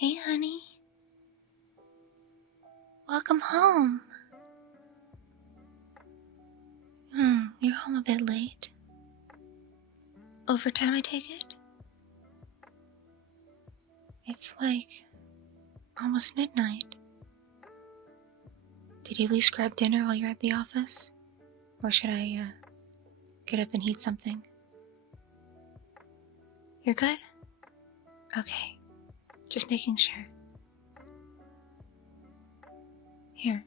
Hey, honey. Welcome home. You're home a bit late. Overtime, I take it? It's like almost midnight. Did you at least grab dinner while you're at the office? Or should I, get up and heat something? You're good? Okay. Just making sure. Here.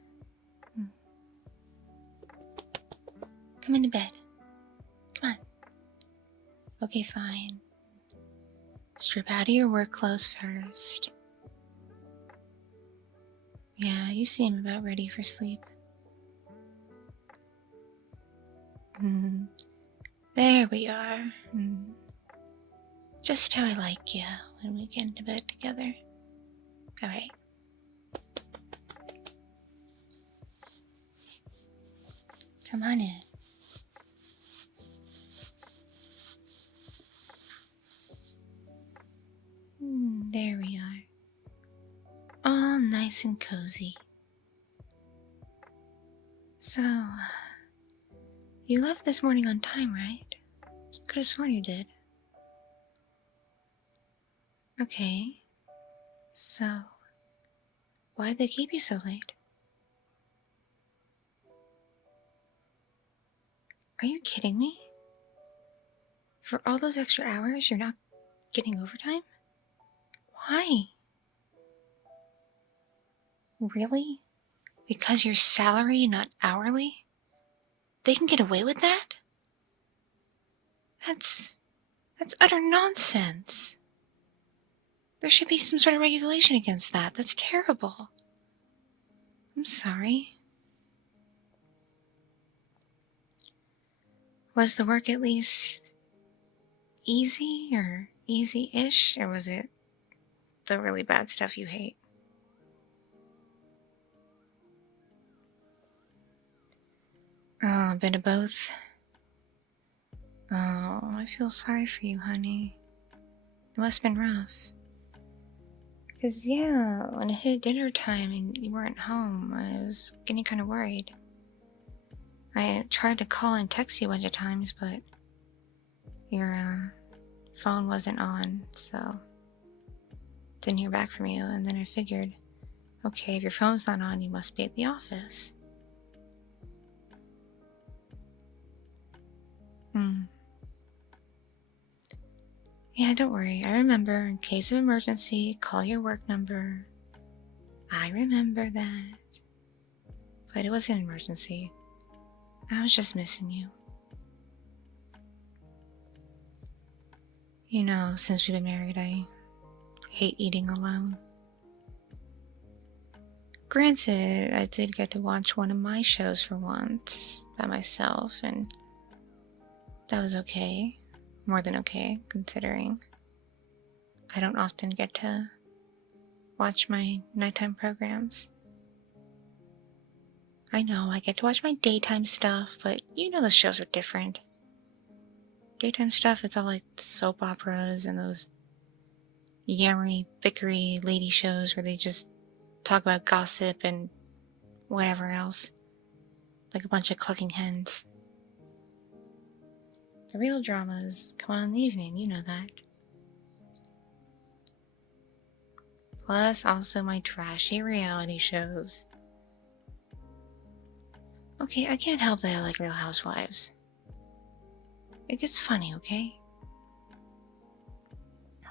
Come into bed. Come on. Okay, fine. Strip out of your work clothes first. Yeah, you seem about ready for sleep. There we are. Just how I like you when we get into bed together. Alright. Come on in. There we are. All nice and cozy. So, you left this morning on time, right? Could have sworn you did. Okay. So, why'd they keep you so late? Are you kidding me? For all those extra hours, you're not getting overtime? Why? Really? Because you're salary, not hourly? They can get away with that? That's utter nonsense. There should be some sort of regulation against that. That's terrible. I'm sorry. Was the work at least easy or easy-ish, or was it the really bad stuff you hate? Oh, a bit of both. Oh, I feel sorry for you, honey. It must have been rough. Because, yeah, when it hit dinner time and you weren't home, I was getting kind of worried. I tried to call and text you a bunch of times, but your phone wasn't on, so didn't hear back from you. And then I figured, okay, if your phone's not on, you must be at the office. Yeah, don't worry. I remember. In case of emergency, call your work number. I remember that. But it was an emergency. I was just missing you. You know, since we've been married, I hate eating alone. Granted, I did get to watch one of my shows for once by myself, and that was okay. More than okay, considering I don't often get to watch my nighttime programs. I know I get to watch my daytime stuff, but you know those shows are different. Daytime stuff, it's all like soap operas and those yammery, bickery lady shows where they just talk about gossip and whatever else. Like a bunch of clucking hens. The real dramas come on in the evening, you know that. Plus also my trashy reality shows. Okay, I can't help that I like Real Housewives. It gets funny, okay?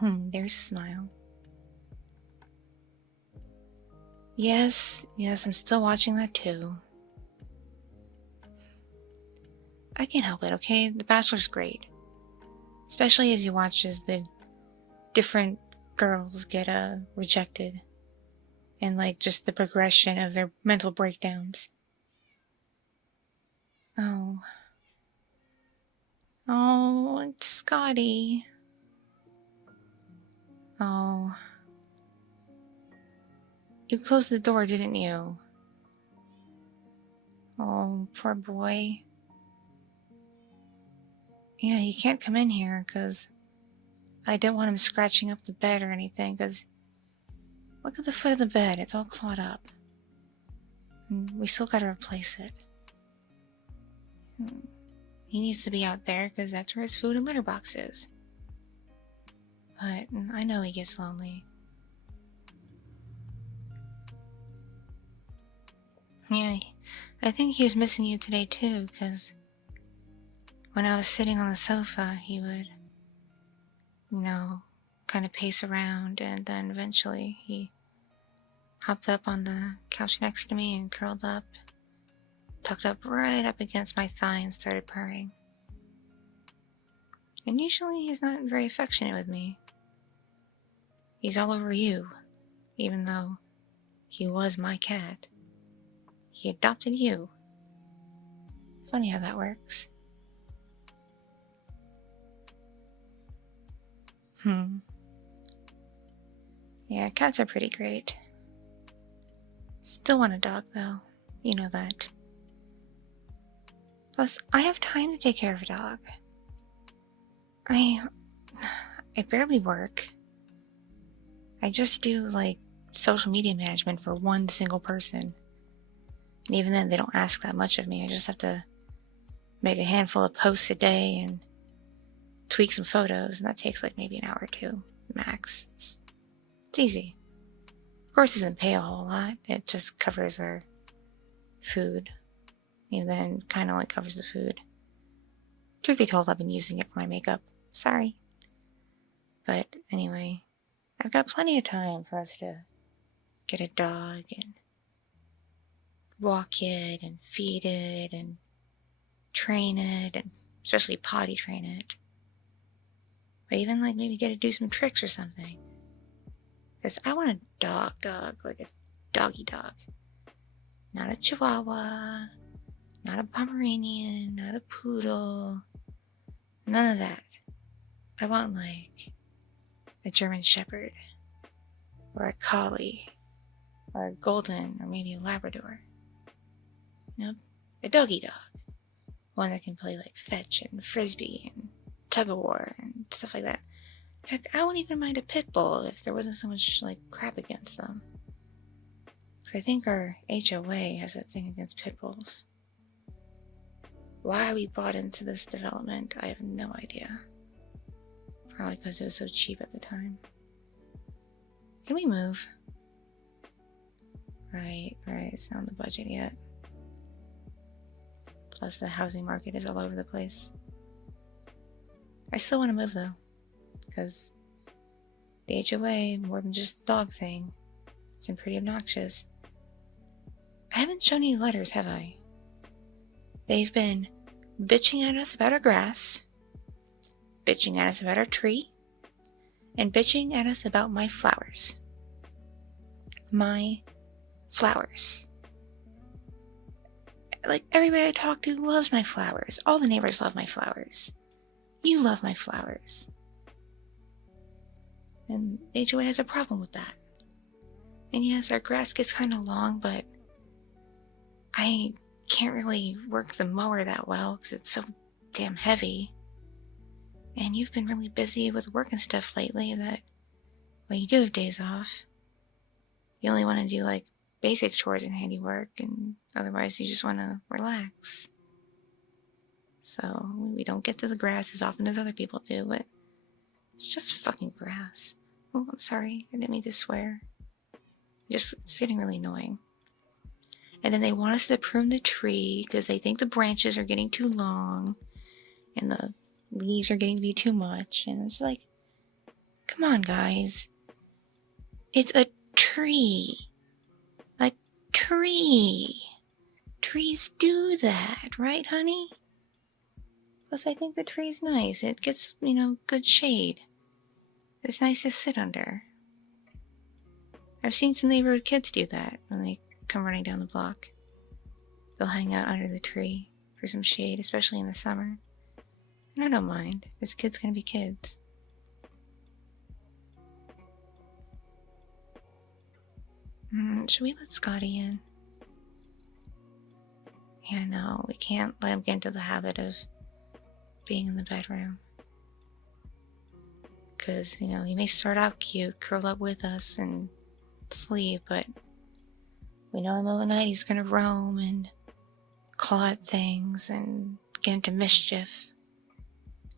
There's a smile. Yes, I'm still watching that too. I can't help it, okay? The Bachelor's great. Especially as you watch as the different girls get rejected. And like just the progression of their mental breakdowns. Oh, it's Scotty. Oh. You closed the door, didn't you? Oh, poor boy. Yeah, he can't come in here because I didn't want him scratching up the bed or anything because Look at the foot of the bed. It's all clawed up. And we still gotta replace it. He needs to be out there because that's where his food and litter box is. But I know he gets lonely. Yeah, I think he was missing you today too, because when I was sitting on the sofa, he would, kind of pace around, and then eventually he hopped up on the couch next to me and curled up, tucked up right up against my thigh and started purring. And usually he's not very affectionate with me. He's all over you, even though he was my cat. He adopted you. Funny how that works. Yeah, cats are pretty great. Still want a dog, though. You know that. Plus, I have time to take care of a dog. I barely work. I just do, social media management for one single person. And even then, they don't ask that much of me. I just have to make a handful of posts a day and tweak some photos, and that takes maybe an hour or two, max. It's easy. Of course, it doesn't pay a whole lot. It just covers our food. Even then, kind of covers the food. Truth be told, I've been using it for my makeup. Sorry. But anyway, I've got plenty of time for us to get a dog and walk it and feed it and train it, and especially potty train it. But even maybe get to do some tricks or something. Because I want a dog, like a doggy dog. Not a Chihuahua, not a Pomeranian, not a poodle. None of that. I want a German Shepherd, or a Collie, or a Golden, or maybe a Labrador. Nope, a doggy dog. One that can play fetch and frisbee and tug-of-war and stuff like that. Heck, I wouldn't even mind a pit bull if there wasn't so much crap against them. Because I think our HOA has that thing against pit bulls. Why we bought into this development, I have no idea. Probably because it was so cheap at the time. Can we move? Right, it's not on the budget yet. Plus the housing market is all over the place. I still want to move though, because the HOA, more than just the dog thing, it's been pretty obnoxious. I haven't shown any letters, have I? They've been bitching at us about our grass, bitching at us about our tree, and bitching at us about my flowers. My flowers. Everybody I talk to loves my flowers. All the neighbors love my flowers. You love my flowers. And the HOA has a problem with that. And yes, our grass gets kind of long, but I can't really work the mower that well because it's so damn heavy. And you've been really busy with work and stuff lately that when you do have days off, you only want to do basic chores and handiwork, and otherwise you just want to relax. So we don't get to the grass as often as other people do, but it's just fucking grass. Oh, I'm sorry, I didn't mean to swear. It's getting really annoying. And then they want us to prune the tree because they think the branches are getting too long and the leaves are getting to be too much. And it's come on, guys. It's a tree. A tree. Trees do that, right, honey? Plus, I think the tree's nice. It gets, good shade. It's nice to sit under. I've seen some neighborhood kids do that when they come running down the block. They'll hang out under the tree for some shade, especially in the summer. And I don't mind, because kids gonna be kids. Should we let Scotty in? Yeah, no, we can't let him get into the habit of being in the bedroom. Because, he may start out cute, curl up with us, and sleep, but we know in the middle of the night he's gonna roam and claw at things and get into mischief.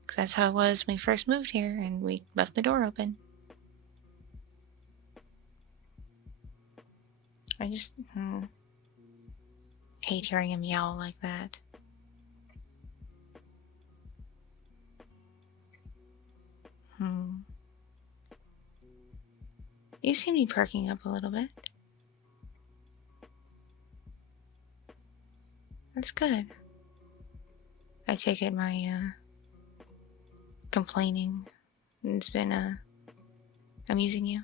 Because that's how it was when we first moved here and we left the door open. I just hate hearing him yell like that. You seem to be perking up a little bit. That's good. I take it my complaining has been amusing you.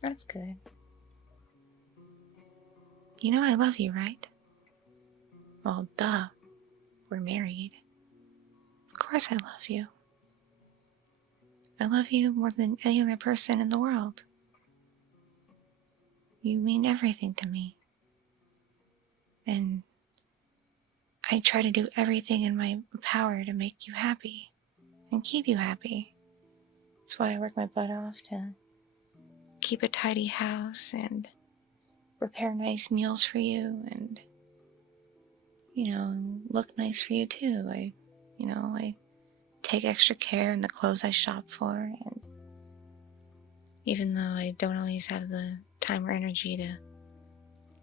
That's good. You know I love you, right? Well, duh. We're married. Of course I love you. I love you more than any other person in the world. You mean everything to me. And I try to do everything in my power to make you happy and keep you happy. That's why I work my butt off to keep a tidy house and prepare nice meals for you and, look nice for you too. I take extra care in the clothes I shop for, and even though I don't always have the time or energy to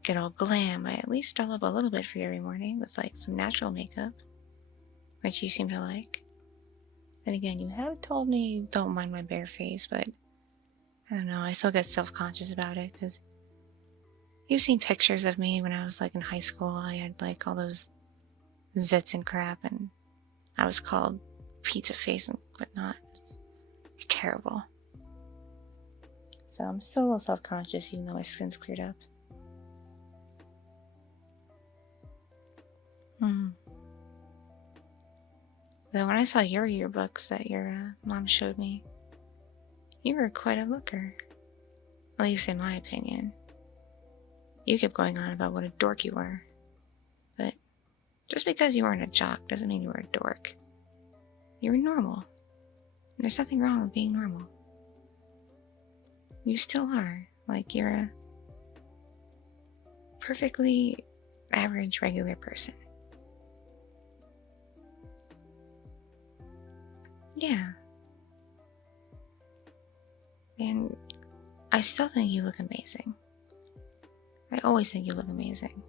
get all glam, I at least doll up a little bit for you every morning with like some natural makeup, which you seem to like. Then again, you have told me you don't mind my bare face, but I don't know, I still get self-conscious about it because you've seen pictures of me when I was like in high school. I had like all those zits and crap, and I was called pizza face and whatnot. It's terrible. So I'm still a little self-conscious even though my skin's cleared up. Though when I saw your yearbooks that your mom showed me, you were quite a looker. At least in my opinion. You kept going on about what a dork you were. But just because you weren't a jock doesn't mean you were a dork. You were normal. And there's nothing wrong with being normal. You still are. Like, you're a perfectly average, regular person. Yeah. And I still think you look amazing. I always think you look amazing.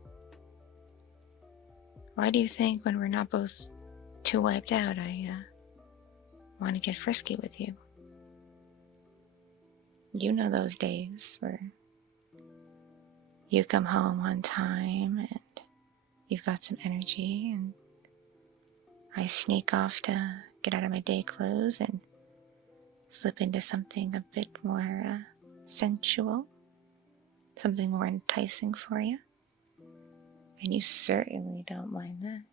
Why do you think when we're not both too wiped out, I want to get frisky with you? You know those days where you come home on time and you've got some energy, and I sneak off to get out of my day clothes and slip into something a bit more sensual, something more enticing for you. And you certainly don't mind that.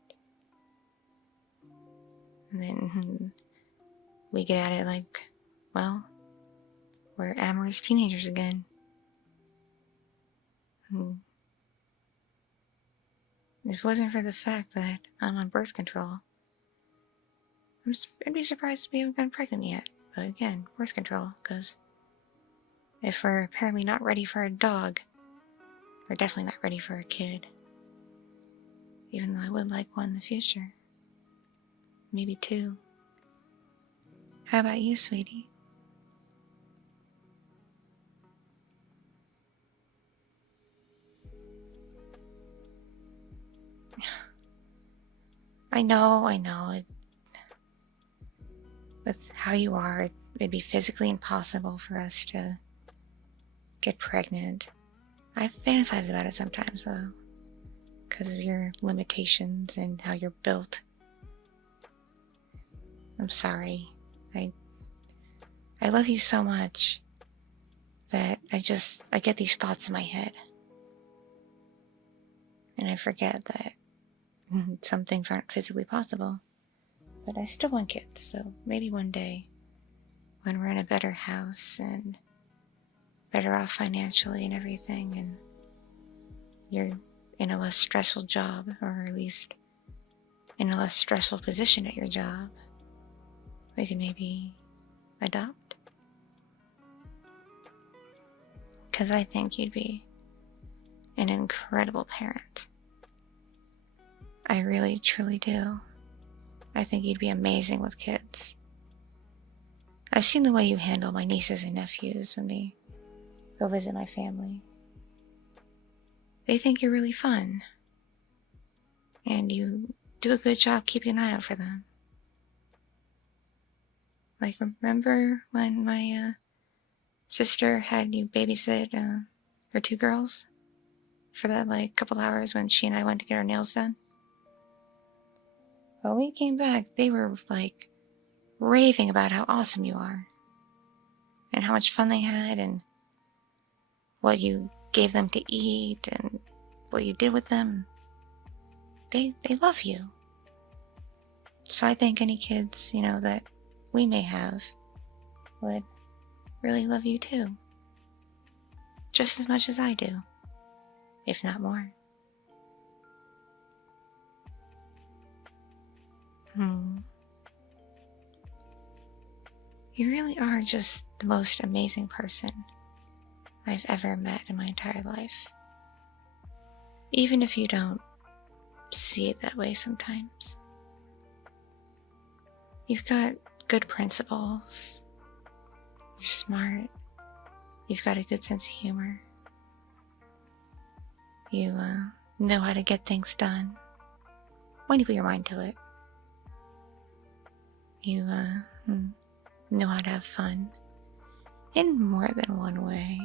And then we get at it like, well, we're amorous teenagers again. If it wasn't for the fact that I'm on birth control, I'd be surprised if we haven't gotten pregnant yet. But again, birth control, because if we're apparently not ready for a dog, we're definitely not ready for a kid. Even though I would like one in the future. Maybe two. How about you, sweetie? I know. With how you are, it'd be physically impossible for us to get pregnant. I fantasize about it sometimes, though, because of your limitations and how you're built. I'm sorry. I love you so much that I get these thoughts in my head. And I forget that some things aren't physically possible. But I still want kids, so maybe one day, when we're in a better house and better off financially and everything, and you're in a less stressful job, or at least in a less stressful position at your job, we can maybe adopt. because I think you'd be an incredible parent. I really, truly do. I think you'd be amazing with kids. I've seen the way you handle my nieces and nephews when we go visit my family. They think you're really fun, and you do a good job keeping an eye out for them. Like, remember when my sister had you babysit her two girls for that couple hours when she and I went to get our nails done? When we came back, they were raving about how awesome you are and how much fun they had and what you gave them to eat and what you did with them. They love you. So I think any kids, that we may have would really love you too. Just as much as I do, if not more. You really are just the most amazing person I've ever met in my entire life. Even if you don't see it that way sometimes. You've got good principles. You're smart. You've got a good sense of humor. You know how to get things done when you put your mind to it. You know how to have fun in more than one way.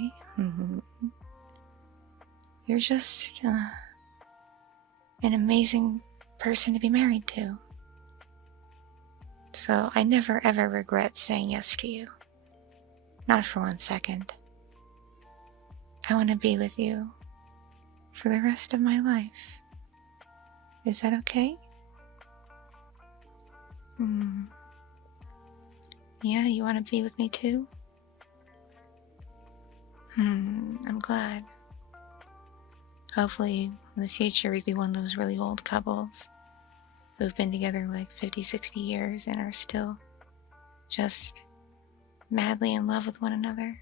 You're just an amazing person to be married to. So I never ever regret saying yes to you. Not for 1 second. I want to be with you for the rest of my life. Is that okay? Yeah, you want to be with me too? I'm glad. Hopefully in the future we can be one of those really old couples who've been together 50, 60 years and are still just madly in love with one another.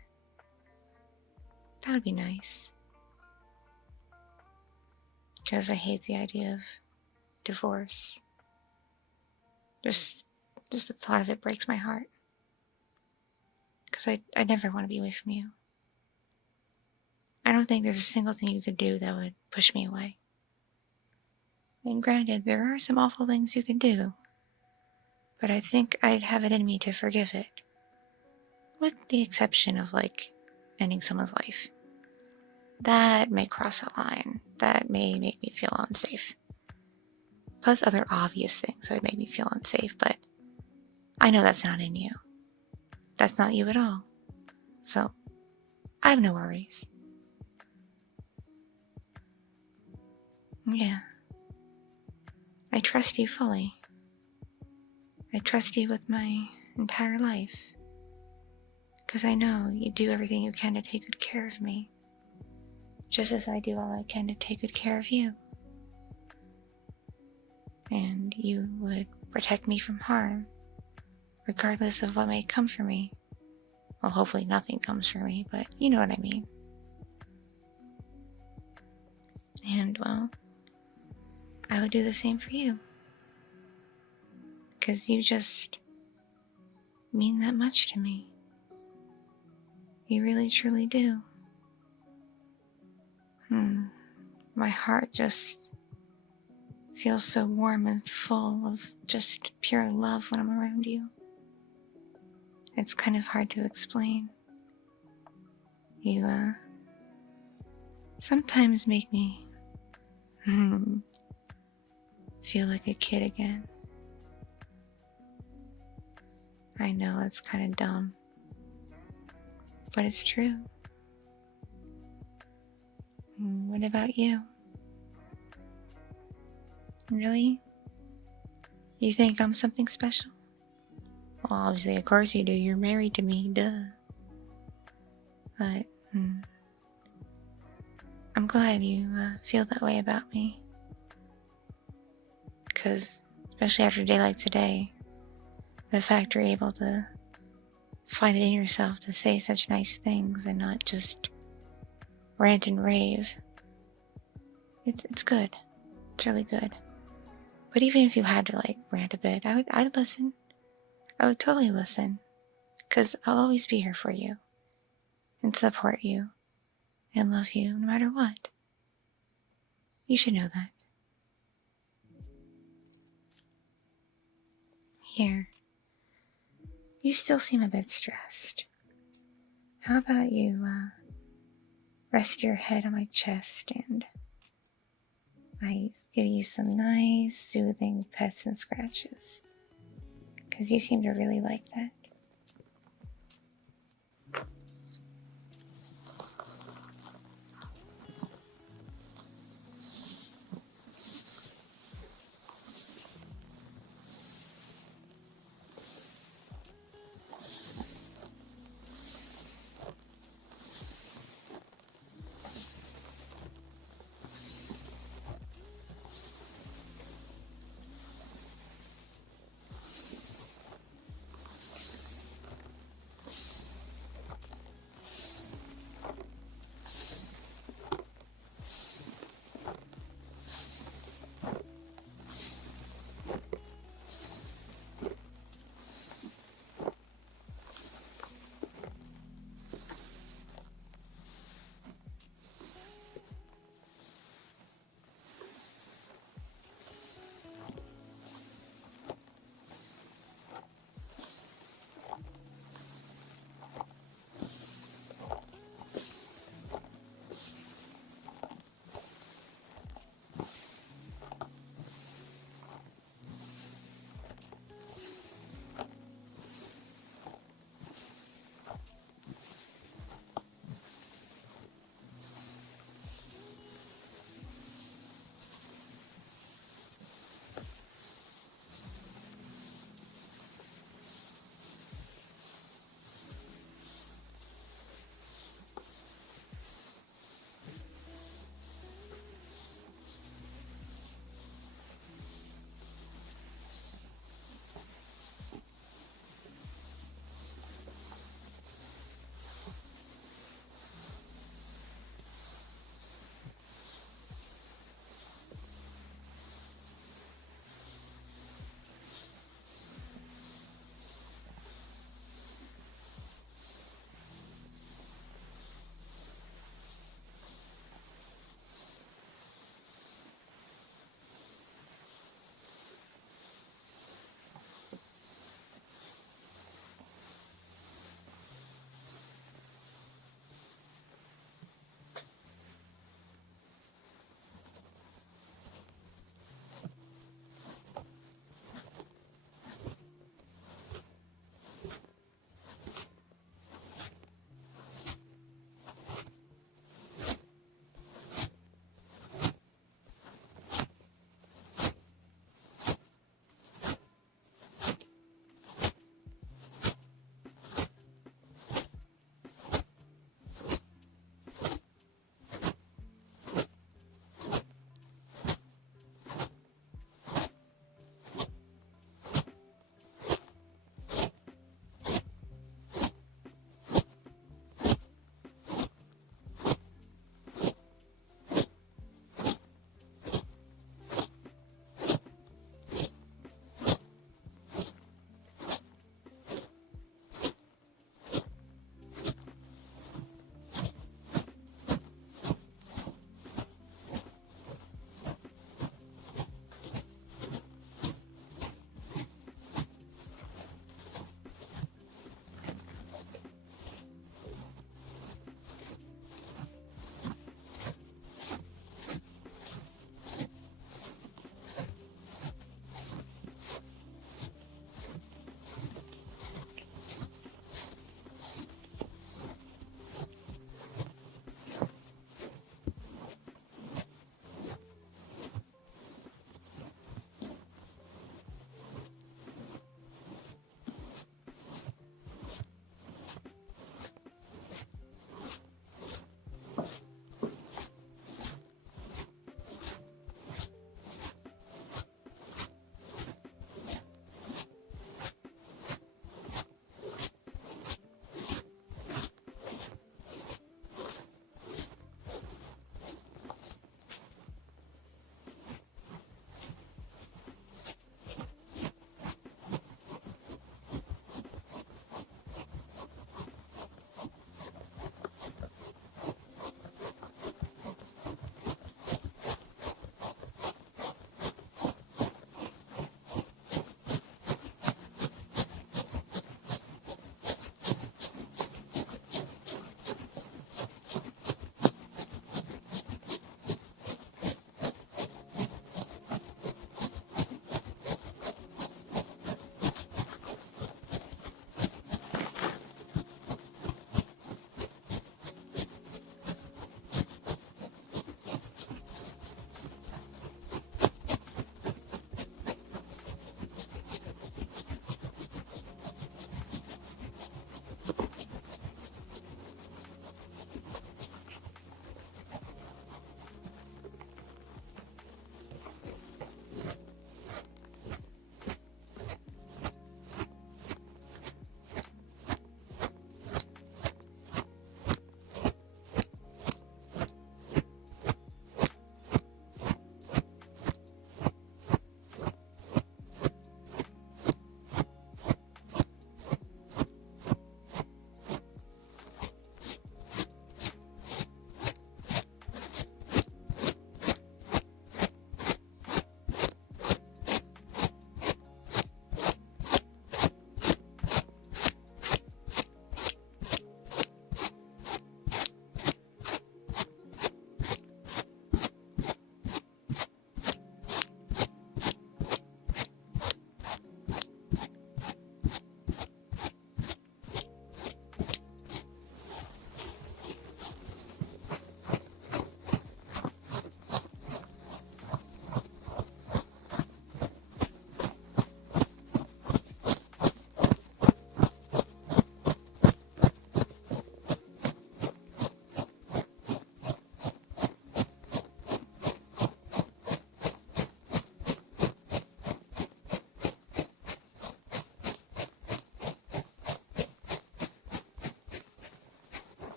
That would be nice. Because I hate the idea of divorce. Just the thought of it breaks my heart. Because I never want to be away from you. I don't think there's a single thing you could do that would push me away. And granted, there are some awful things you can do, but I think I'd have it in me to forgive it. With the exception of ending someone's life. That may cross a line. That may make me feel unsafe. Plus other obvious things that would make me feel unsafe, but I know that's not in you. That's not you at all. So, I have no worries. Yeah. I trust you fully. I trust you with my entire life. Because I know you do everything you can to take good care of me. Just as I do all I can to take good care of you. And you would protect me from harm, regardless of what may come for me. Well, hopefully nothing comes for me, but you know what I mean. And, well, I would do the same for you. Because you just mean that much to me. You really, truly do. My heart just feels so warm and full of just pure love when I'm around you. It's kind of hard to explain. You, sometimes make me feel like a kid again. I know it's kind of dumb, but it's true. What about you? Really? You think I'm something special? Well, obviously, of course you do. You're married to me, duh. But, I'm glad you feel that way about me. Because, especially after a day like today, the fact you're able to find it in yourself to say such nice things and not just rant and rave. It's good. It's really good. But even if you had to like rant a bit, I'd listen. I would totally listen. 'Cause I'll always be here for you and support you and love you no matter what. You should know that. Here. You still seem a bit stressed. How about you rest your head on my chest and I give you some nice, soothing pets and scratches? Because you seem to really like that.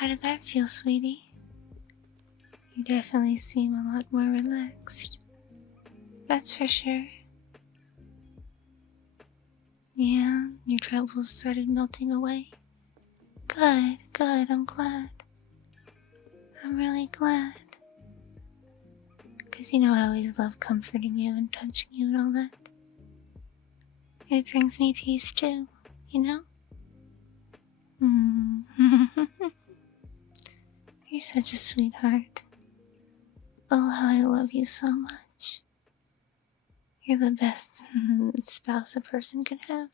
How did that feel, sweetie? You definitely seem a lot more relaxed. That's for sure. Yeah, your troubles started melting away. Good, good, I'm glad. I'm really glad. Because you know I always love comforting you and touching you and all that. It brings me peace too, you know? You're such a sweetheart. Oh, how I love you so much. You're the best spouse a person could have.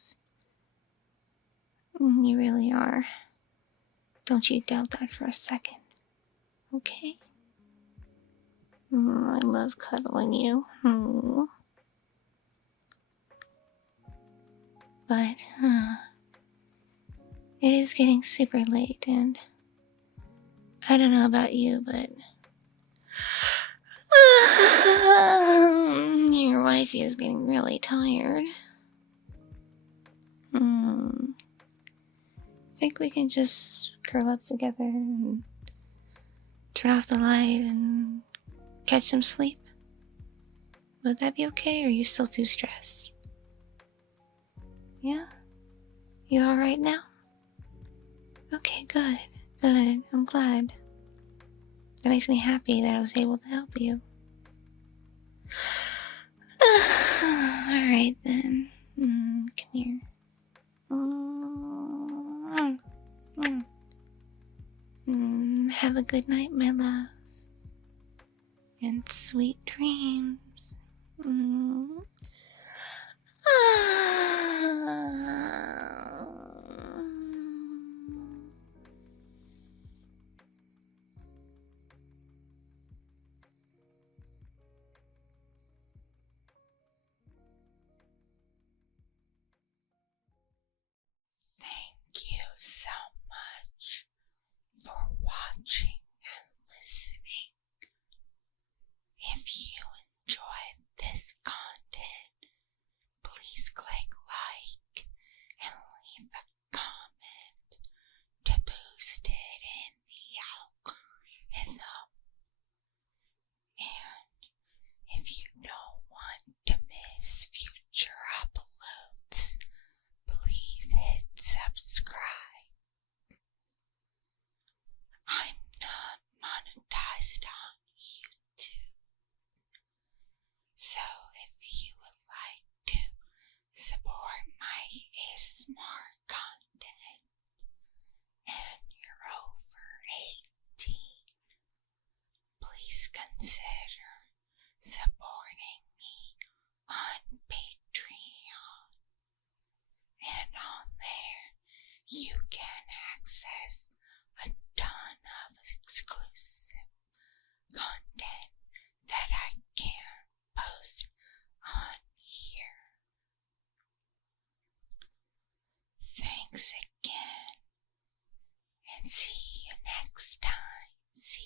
You really are. Don't you doubt that for a second. Okay? I love cuddling you. But, it is getting super late, and I don't know about you, but your wifey is getting really tired. Think we can just curl up together and turn off the light and catch some sleep? Would that be okay, or are you still too stressed? Yeah? You alright now? Okay, good. Good. I'm glad. That makes me happy that I was able to help you. Alright then. Come here. Have a good night, my love. And sweet dreams. Thank you so much for watching and listening. If you enjoyed this content, please click like and leave a comment to boost it in the algorithm. And if you don't want to miss future uploads, please hit subscribe. I'm not monetized on YouTube, so if you would like to support my ASMR content and you're over 18, please consider supporting me on Patreon. And on there, you can access a ton of exclusive content that I can't post on here. Thanks again, and see you next time. See